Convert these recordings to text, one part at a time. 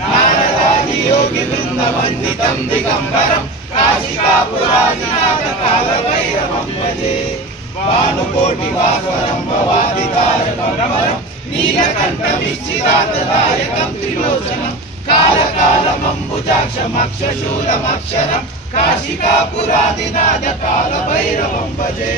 नारदादि योगी वृंद वंदितं दिगंबरं काशिकापुरादिनाथ कालभैरवं भजे भानुकोटिवासवरं भवादितारकं नीलकण्ठविच्छिदातदायकं त्रिलोचनं कालकालमम्बुजाक्षमक्षशूलमक्षरं काशिकापुरादिनाथ कालभैरवं भजे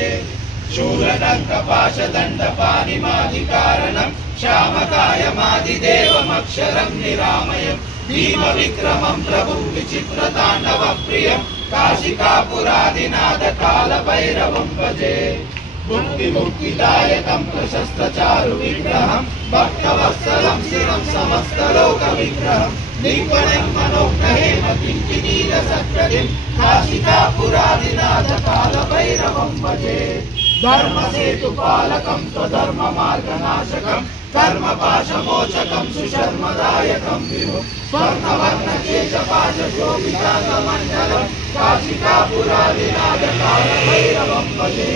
शूलटङ्कपाशदण्डपाणिमादिकारणं श्यामकायमादिदेवमक्षरं निरामयं भीमविक्रमं प्रभुं विचित्रताण्डवप्रियं काशिकापुरादिनाथ कालभैरवं भजे मुक्तिदायकं प्रशस्तचारुविग्रहं भक्तवत्सलं शिरं समस्तलोकविग्रहं निर्गुणं मनोग्रहेमकिङ्किनीलसत्करिं काशिकापुरादिनाथ कालभैरवं भजे धर्मसेतुपालकं स्वधर्ममार्गनाशकं कर्मपाशमोचकं सुशर्मदायकं विभुं स्वर्णवर्णकेशपाशशोभिताङ्गमण्डलं काशिकापुरादिनाथ कालभैरवं भजे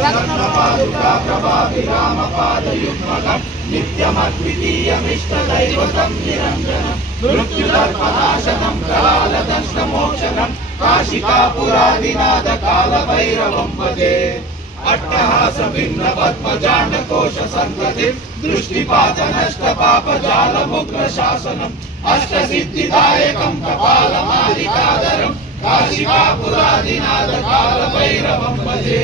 रत्नपादुका प्रभाभिरामपादयुग्मकं नित्यमद्वितीयमिष्टदैवतं निरञ्जनं मृत्युदर्पनाशनं करालदंष्टमोचनं काशिकापुरादिनाथ कालभैरवं भजे अट्टहासभिन्नपद्मजाण्डकोशसन्ततिं दृष्टिपातनष्टपापजालमुग्रशासनम् अष्टसिद्धिदायकं कपालमालिकाधरं काशिकापुरादिनाथ कालभैरवं भजे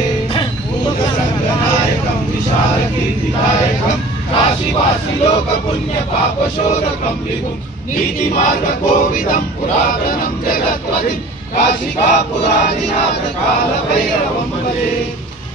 भूतसङ्गनायकं विशालकीर्तिदायकं काशीवासिलोकपुण्यपापशोधकं विभुं नीतिमार्गकोविदं पुरातनं जगत्पतिं काशिकापुरादिनाथ कालभैरवं भजे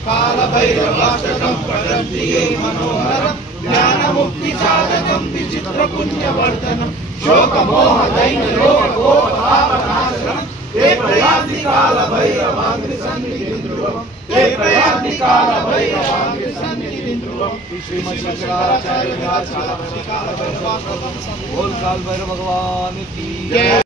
कालभैरवाष्टकं पठन्ति ये मनोहरं ज्ञानमुक्तिसाधकं विचित्रपुण्यवर्धनं शोकमोहदैन्यलोककोपतापनाशनं हे प्रयान्ति कालभैरवाङ्घ्रिसन्निधिं ध्रुवं हे प्रयान्ति कालभैरवाङ्घ्रिसन्निधिं ध्रुवं श्रीमच्छंकराचार्य बोल काल भैरव भगवान की जय।